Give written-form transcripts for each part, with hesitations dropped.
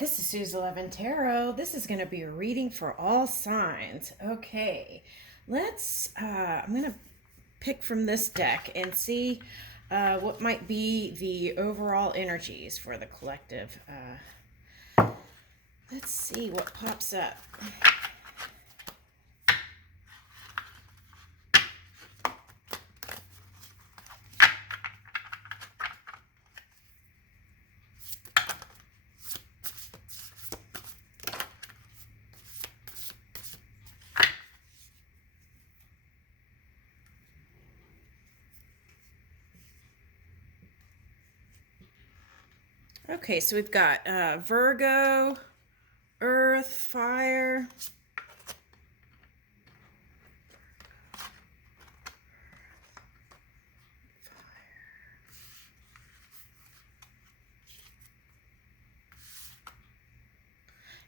this is Sue's 11 Tarot. This is going to be a reading for all signs. Okay, I'm going to pick from this deck and see what might be the overall energies for the collective. Let's see what pops up. Okay, so we've got Virgo, Earth, Fire,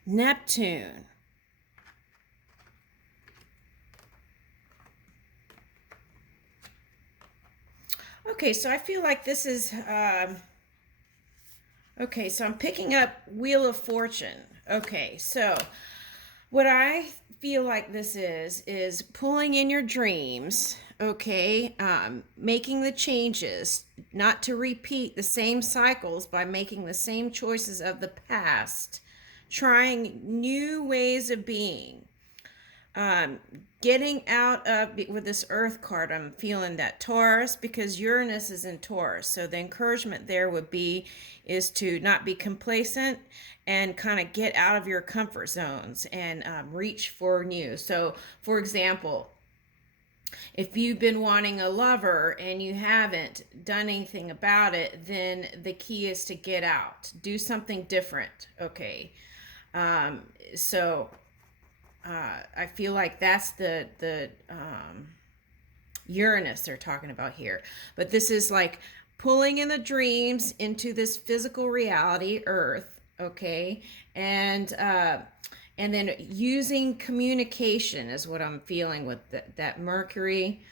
Neptune. Okay, so I feel like this is okay, so I'm picking up Wheel of Fortune. Okay, so what I feel like this is pulling in your dreams, okay, making the changes, not to repeat the same cycles by making the same choices of the past, trying new ways of being. Getting out of, with this Earth card, I'm feeling that Taurus, because Uranus is in Taurus. So the encouragement there would be is to not be complacent and kind of get out of your comfort zones and reach for new. So, for example, if you've been wanting a lover and you haven't done anything about it, then the key is to get out, do something different. Okay, so I feel like that's the Uranus they're talking about here. But this is like pulling in the dreams into this physical reality, Earth, okay? And then using communication is what I'm feeling with that Mercury.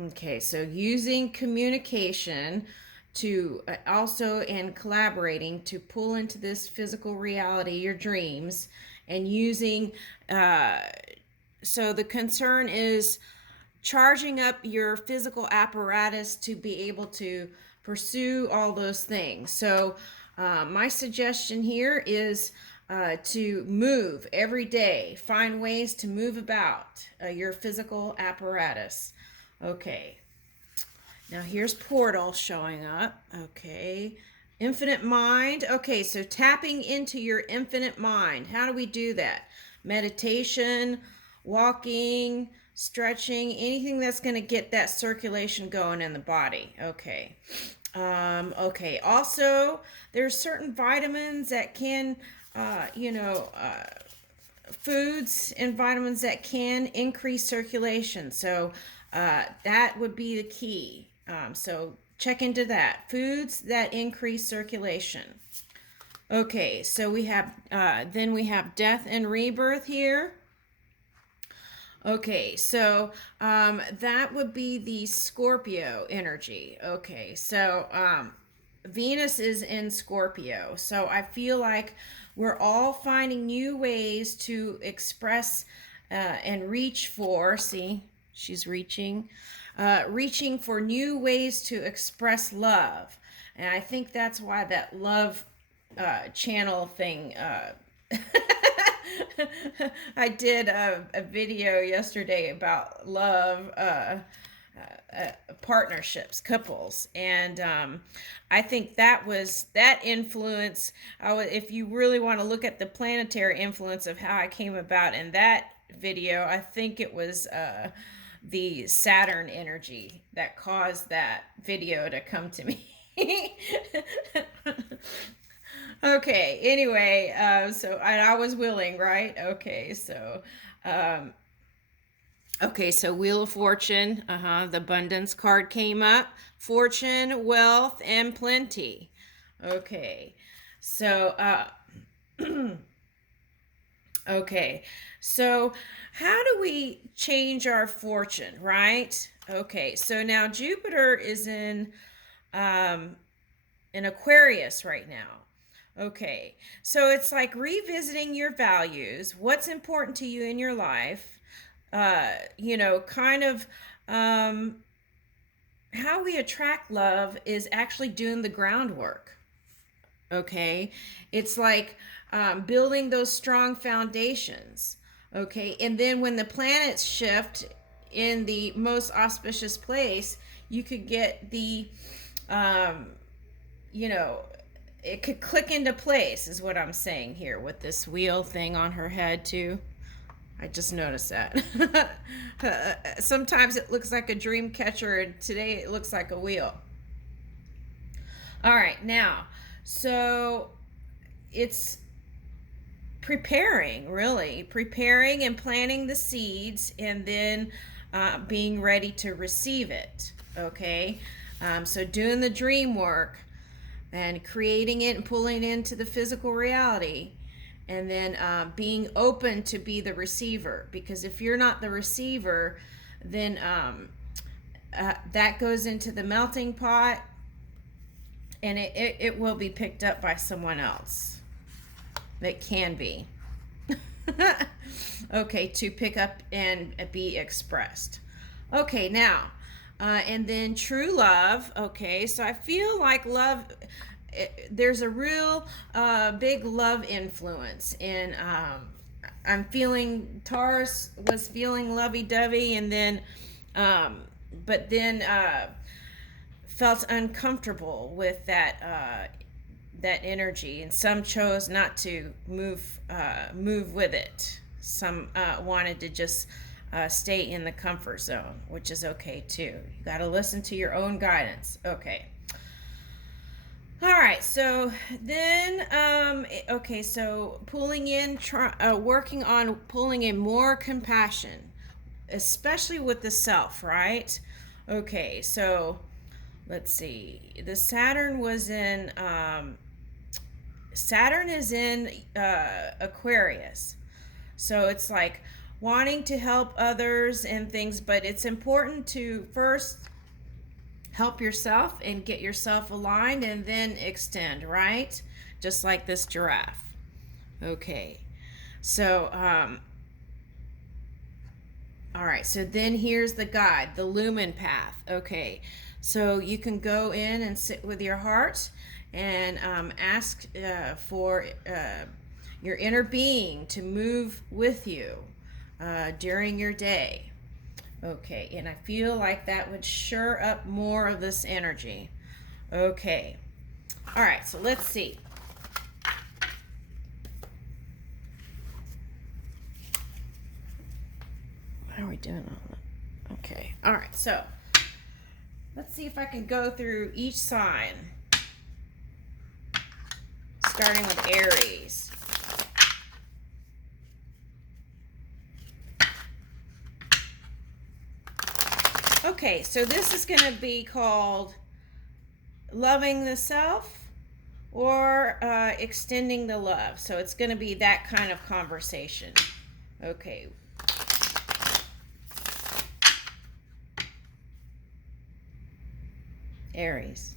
Okay, so using communication to also and collaborating to pull into this physical reality your dreams, and using so the concern is charging up your physical apparatus to be able to pursue all those things. So my suggestion here is to move every day, find ways to move about your physical apparatus. Okay, now here's Portal showing up. Okay. Infinite mind. Okay, so tapping into your infinite mind. How do we do that? Meditation, walking, stretching, anything that's going to get that circulation going in the body. Okay. Okay. Also, there's certain vitamins that can, foods and vitamins that can increase circulation. So that would be the key. So check into that. Foods that increase circulation. Okay, so we have then we have death and rebirth here. Okay, so that would be the Scorpio energy. Okay, so Venus is in Scorpio. So I feel like we're all finding new ways to express and reach for, see, she's reaching for new ways to express love. And I think that's why that love channel thing I did a video yesterday about love partnerships, couples, and I think that was that influence. If you really want to look at the planetary influence of how I came about in that video, I think it was the Saturn energy that caused that video to come to me. Okay, anyway, so I was willing, right? Okay, so Wheel of Fortune, the abundance card came up. Fortune, wealth, and plenty. Okay, so okay, so how do we change our fortune, right? Okay, so now Jupiter is in in Aquarius right now. Okay, so it's like revisiting your values, what's important to you in your life, kind of um, how we attract love is actually doing the groundwork. Okay, it's like building those strong foundations. Okay, and then when the planets shift in the most auspicious place, you could get the um, you know, it could click into place, is what I'm saying here with this wheel thing on her head, too. I just noticed that. Sometimes it looks like a dream catcher, and today it looks like a wheel. All right, now, so it's preparing and planting the seeds, and then being ready to receive it. Okay, so doing the dream work and creating it and pulling it into the physical reality, and then being open to be the receiver, because if you're not the receiver, then that goes into the melting pot, and it will be picked up by someone else that can be okay, to pick up and be expressed. Okay, now and then true love. Okay, so I feel like love, there's a real big love influence in I'm feeling Taurus was feeling lovey-dovey, and then but then felt uncomfortable with that energy, and some chose not to move with it. Some wanted to just stay in the comfort zone, which is okay too. You got to listen to your own guidance. Okay. All right. So then, okay. So working on pulling in more compassion, especially with the self, right? Okay. So let's see. The Saturn is in Aquarius. So it's like wanting to help others and things, but it's important to first help yourself and get yourself aligned, and then extend, right? Just like this giraffe. Okay. So, all right. So then here's the guide, the lumen path. Okay. So you can go in and sit with your heart and ask for your inner being to move with you during your day. Okay, and I feel like that would sure up more of this energy. Okay, all right, so let's see. How are we doing on that? Okay, all right, so let's see if I can go through each sign, starting with Aries. Okay, so this is going to be called loving the self or extending the love. So it's going to be that kind of conversation. Okay. Aries.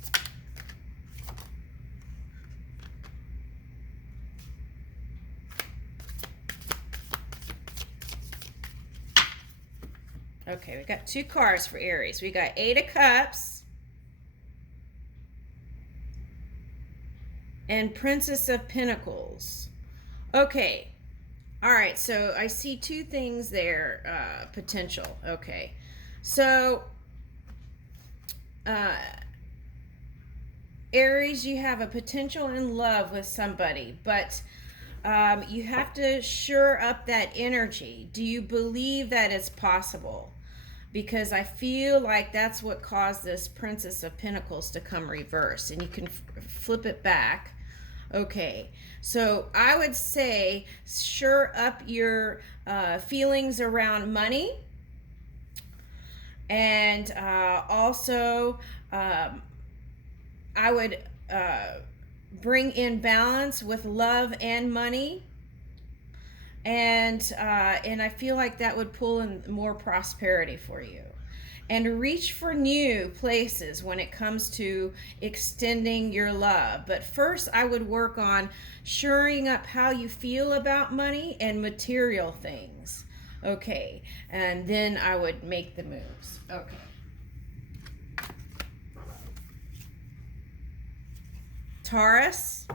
Okay, we got two cards for Aries. We got Eight of Cups and Princess of Pentacles. Okay, all right, so I see two things there, potential. Okay, so Aries, you have a potential in love with somebody, but you have to shore up that energy. Do you believe that it's possible? Because I feel like that's what caused this Princess of Pentacles to come reverse, and you can flip it back. Okay, so I would say shore up your feelings around money, and also I would bring in balance with love and money. And I feel like that would pull in more prosperity for you. And reach for new places when it comes to extending your love. But first, I would work on shoring up how you feel about money and material things. Okay, and then I would make the moves. Okay. Taurus.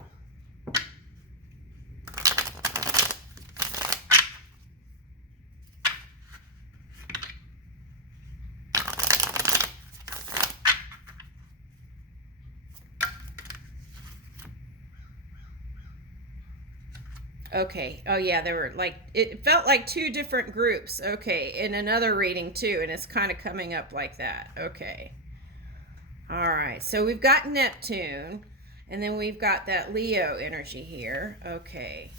Okay. Oh yeah, there were like, it felt like two different groups. Okay, in another reading too, and it's kind of coming up like that. Okay. All right. So we've got Neptune, and then we've got that Leo energy here. Okay.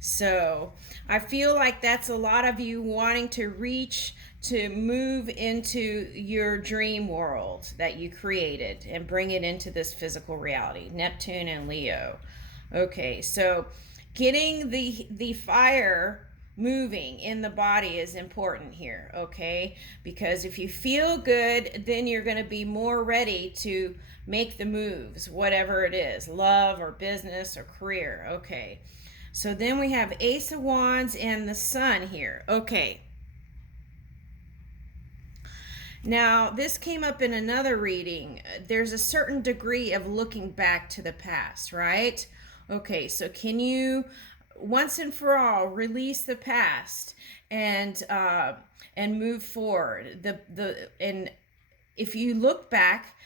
So I feel like that's a lot of you wanting to reach to move into your dream world that you created and bring it into this physical reality. Neptune and Leo. Okay, so getting the fire moving in the body is important here, okay? Because if you feel good, then you're going to be more ready to make the moves, whatever it is, love or business or career. Okay. So then we have Ace of Wands and the Sun here. Okay. Now, this came up in another reading. There's a certain degree of looking back to the past, right? Okay, so can you once and for all release the past and move forward? And if you look back,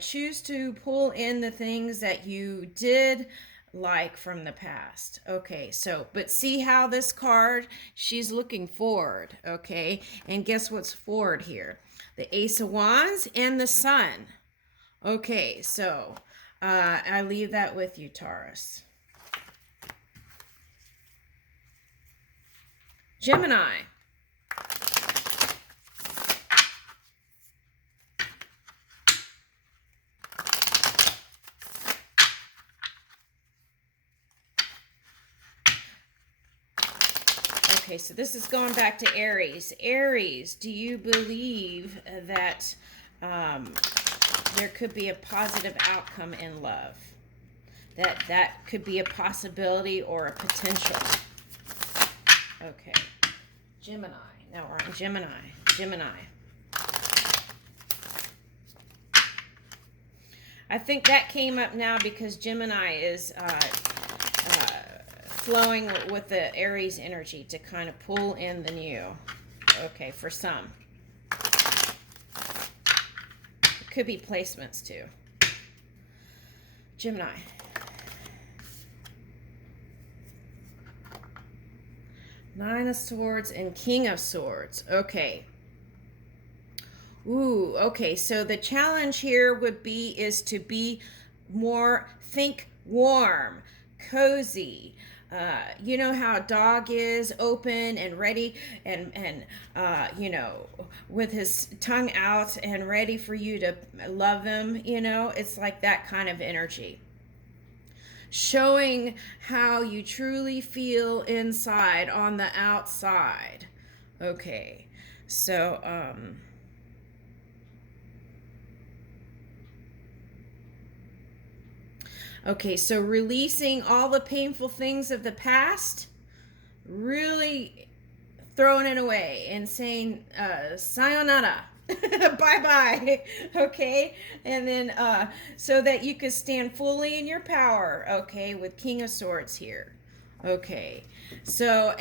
choose to pull in the things that you did like from the past. Okay, so but see how this card, she's looking forward. Okay, and guess what's forward here? The Ace of Wands and the Sun. Okay, so I leave that with you, Taurus. Gemini. Okay, so this is going back to Aries. Aries, do you believe that there could be a positive outcome in love? That could be a possibility or a potential. Okay. Gemini. Now we're on Gemini. Gemini. I think that came up now because Gemini is flowing with the Aries energy to kind of pull in the new. Okay, for some. It could be placements too. Gemini. Nine of Swords and King of Swords. Okay. Ooh, okay. So the challenge here would be is to be more, think warm, cozy. You know how a dog is open and ready and you know, with his tongue out and ready for you to love him, you know, it's like that kind of energy. Showing how you truly feel inside on the outside. Okay. So, okay, so releasing all the painful things of the past, really throwing it away and saying sayonara, bye bye, okay? And then so that you could stand fully in your power, okay, with King of Swords here. Okay, so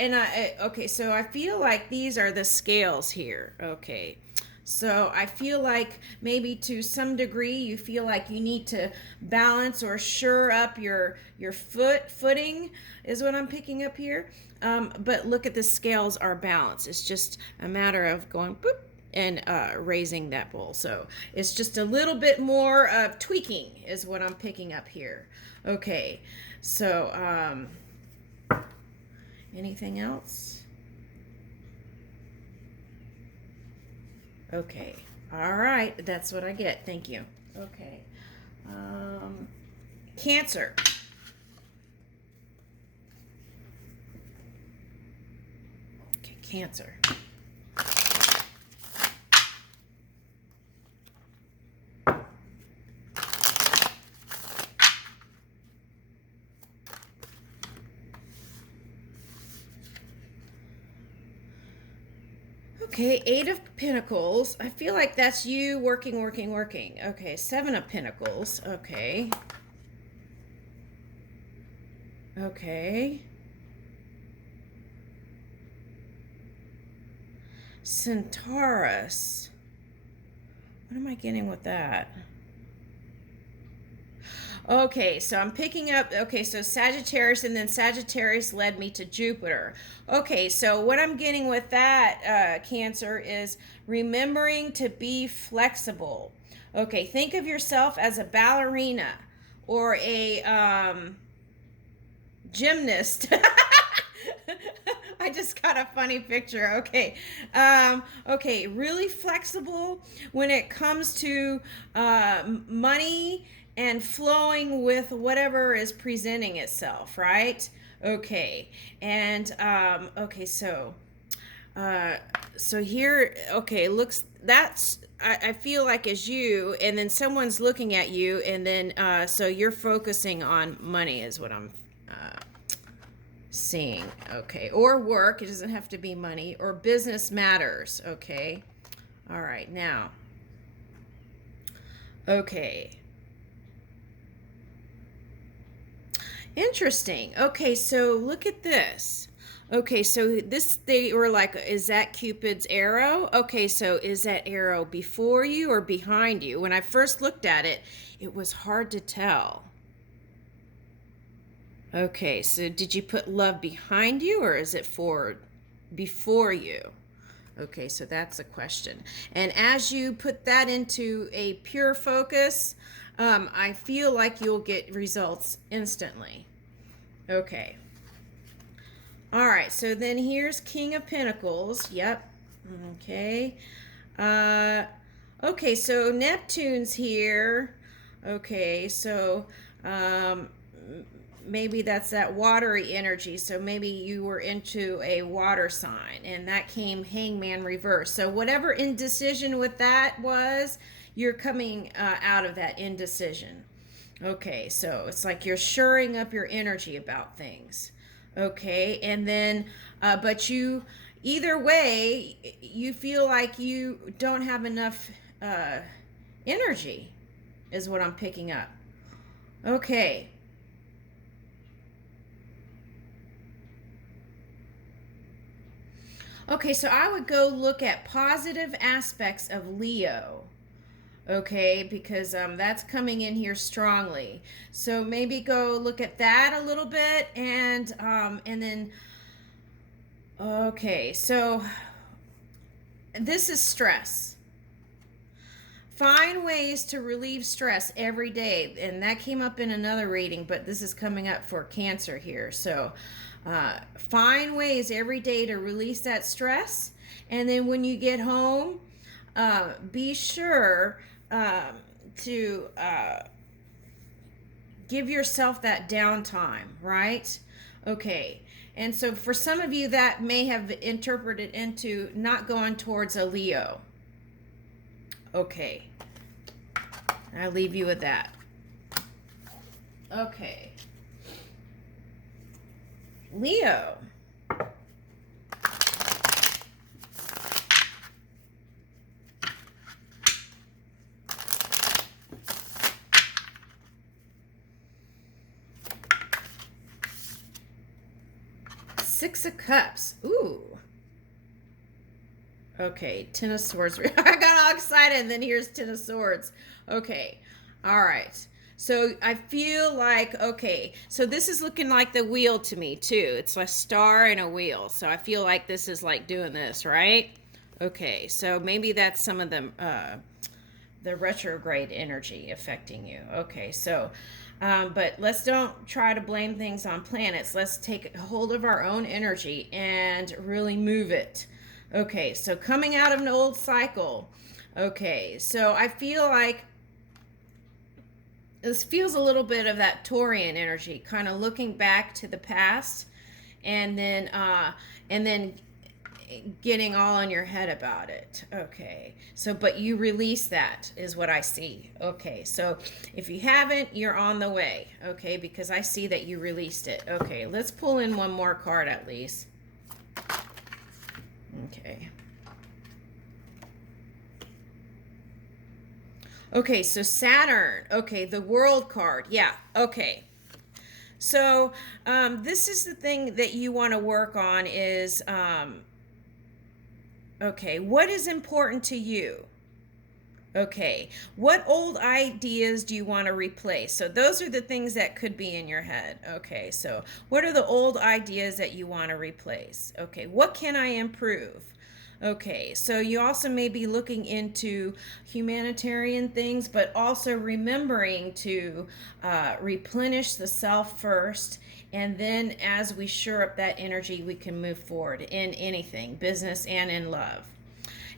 so I feel like these are the scales here, okay. So I feel like maybe to some degree you feel like you need to balance or shore up your footing is what I'm picking up here. But look at the scales are balanced. It's just a matter of going boop and raising that bowl. So it's just a little bit more of tweaking is what I'm picking up here. Okay, so anything else? Okay. All right. That's what I get. Thank you. Okay. Cancer. Cancer. Okay, Eight of Pentacles. I feel like that's you working. Okay, Seven of Pentacles. Okay. Okay. Centaurus. What am I getting with that? Okay, so I'm picking up, okay, so Sagittarius, and then Sagittarius led me to Jupiter. Okay, so what I'm getting with that, Cancer, is remembering to be flexible. Okay, think of yourself as a ballerina or a gymnast. I just got a funny picture. Okay. Okay, really flexible when it comes to money and flowing with whatever is presenting itself, right? Okay. And okay, so here, okay, looks, that's, I feel like as you, and then someone's looking at you, and then so you're focusing on money is what I'm seeing. Okay, or work, it doesn't have to be money, or business matters. Okay, all right, now, okay, interesting. Okay, so look at this. Okay, so this, they were like, is that Cupid's arrow? Okay, so is that arrow before you or behind you? When I first looked at it, it was hard to tell. Okay, so did you put love behind you or is it forward before you? Okay, so that's a question. And as you put that into a pure focus, I feel like you'll get results instantly. Okay. All right, so then here's King of Pentacles. Yep. Okay. Okay, so Neptune's here. Okay, so maybe that's that watery energy. So maybe you were into a water sign and that came Hangman reverse. So whatever indecision with that was, you're coming out of that indecision. Okay, so it's like you're shoring up your energy about things. Okay, and then, but you, either way, you feel like you don't have enough energy, is what I'm picking up. Okay. Okay, so I would go look at positive aspects of Leo. Okay, because that's coming in here strongly. So maybe go look at that a little bit, and then okay, so this is stress. Find ways to relieve stress every day, and that came up in another reading, but this is coming up for Cancer here. So find ways every day to release that stress, and then when you get home, be sure to give yourself that downtime, right? Okay. And so for some of you, that may have interpreted into not going towards a Leo. Okay. I'll leave you with that. Okay. Leo. Six of Cups. Ooh. Okay, Ten of Swords. I got all excited, and then here's Ten of Swords. Okay, all right. So I feel like, okay, so this is looking like the wheel to me, too. It's a star and a wheel. So I feel like this is like doing this, right? Okay, so maybe that's some of the retrograde energy affecting you. Okay, so, but let's don't try to blame things on planets. Let's take hold of our own energy and really move it. Okay, so coming out of an old cycle. Okay, so I feel like this feels a little bit of that Taurian energy, kind of looking back to the past, and then getting all in your head about it. Okay. So, but you release that is what I see. Okay. So if you haven't, you're on the way. Okay. Because I see that you released it. Okay. Let's pull in one more card at least. Okay. Okay. So Saturn. Okay. The World card. Yeah. Okay. So this is the thing that you want to work on is, okay, what is important to you? Okay, what old ideas do you want to replace? So those are the things that could be in your head. Okay, so what are the old ideas that you want to replace? Okay, what can I improve? Okay, so you also may be looking into humanitarian things, but also remembering to replenish the self first. And then as we shore up that energy, we can move forward in anything, business and in love.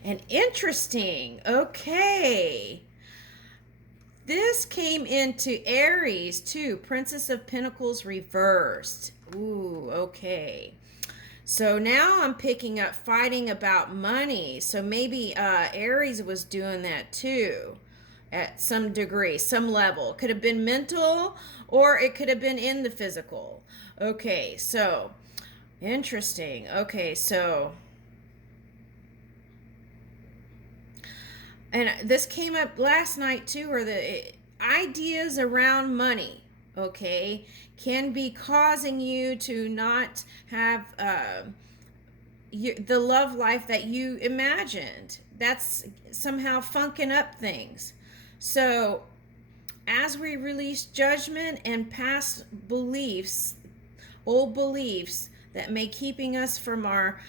And interesting, okay. This came into Aries too, Princess of Pentacles reversed. Ooh, okay. So now I'm picking up fighting about money. So maybe Aries was doing that too at some degree, some level. Could have been mental or it could have been in the physical. Okay, so interesting. Okay, so and this came up last night too, or the ideas around money, okay, can be causing you to not have the love life that you imagined. That's somehow funking up things. So as we release judgment and past beliefs, old beliefs that may keeping us from our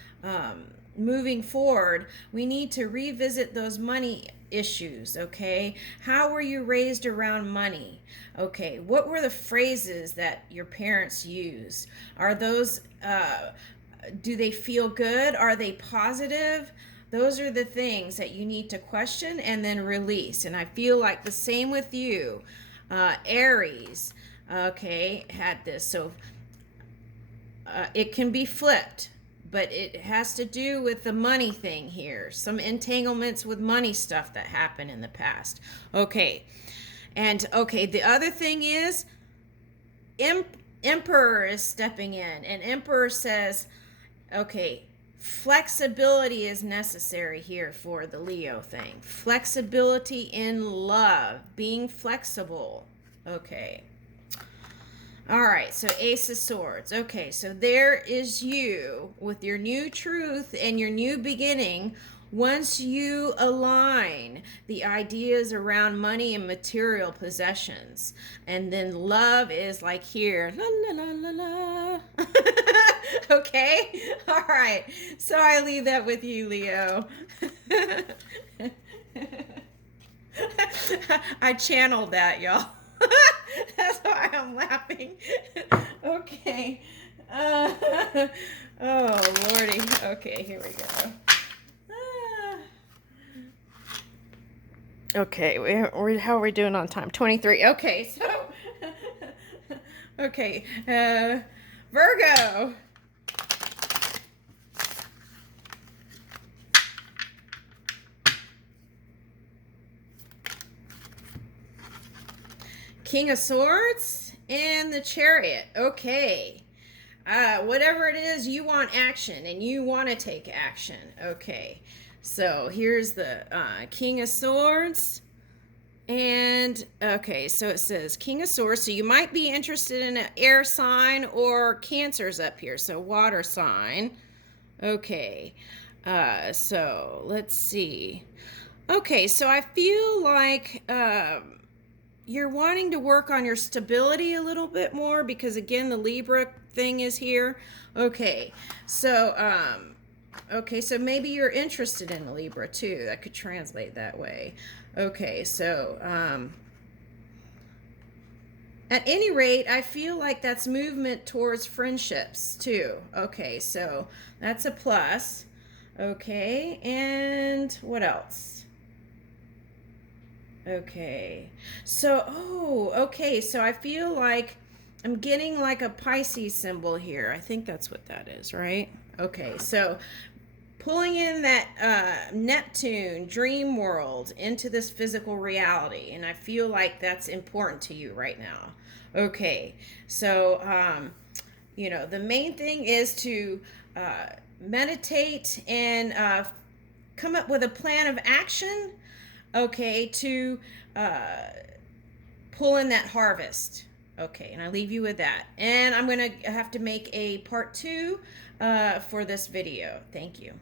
moving forward, we need to revisit those money issues. Okay, how were you raised around money? Okay, what were the phrases that your parents used? Are those do they feel good? Are they positive? Those are the things that you need to question and then release. And I feel like the same with you, Aries. Okay, had this. So it can be flipped, but it has to do with the money thing here. Some entanglements with money stuff that happened in the past. Okay. And okay, the other thing is Emperor is stepping in, and Emperor says, okay, flexibility is necessary here for the Leo thing. Flexibility in love, being flexible. Okay. All right, so Ace of Swords. Okay, so there is you with your new truth and your new beginning. Once you align the ideas around money and material possessions, and then love is like here, la la la la la. Okay, all right. So I leave that with you, Leo. I channeled that, y'all. That's why I'm laughing. Okay. Oh, Lordy. Okay, here we go. Okay, how are we doing on time? 23. Okay, so... Okay, Virgo. King of Swords and the Chariot. Okay. Whatever it is, you want action and you want to take action. Okay. So here's the King of Swords. And okay, so it says King of Swords. So you might be interested in an air sign or Cancer's up here. So water sign. Okay. So let's see. Okay, so I feel like you're wanting to work on your stability a little bit more because again the Libra thing is here. Okay, so maybe you're interested in Libra too. That could translate that way. Okay, so at any rate, I feel like that's movement towards friendships too. Okay, so that's a plus. Okay, and what else? Okay, so so I feel like I'm getting like a Pisces symbol here. I think that's what that is, right? Okay, so pulling in that Neptune dream world into this physical reality. And I feel like that's important to you right now. Okay, so, the main thing is to meditate and come up with a plan of action, okay, to pull in that harvest. Okay, and I leave you with that. And I'm going to have to make a part 2 for this video. Thank you.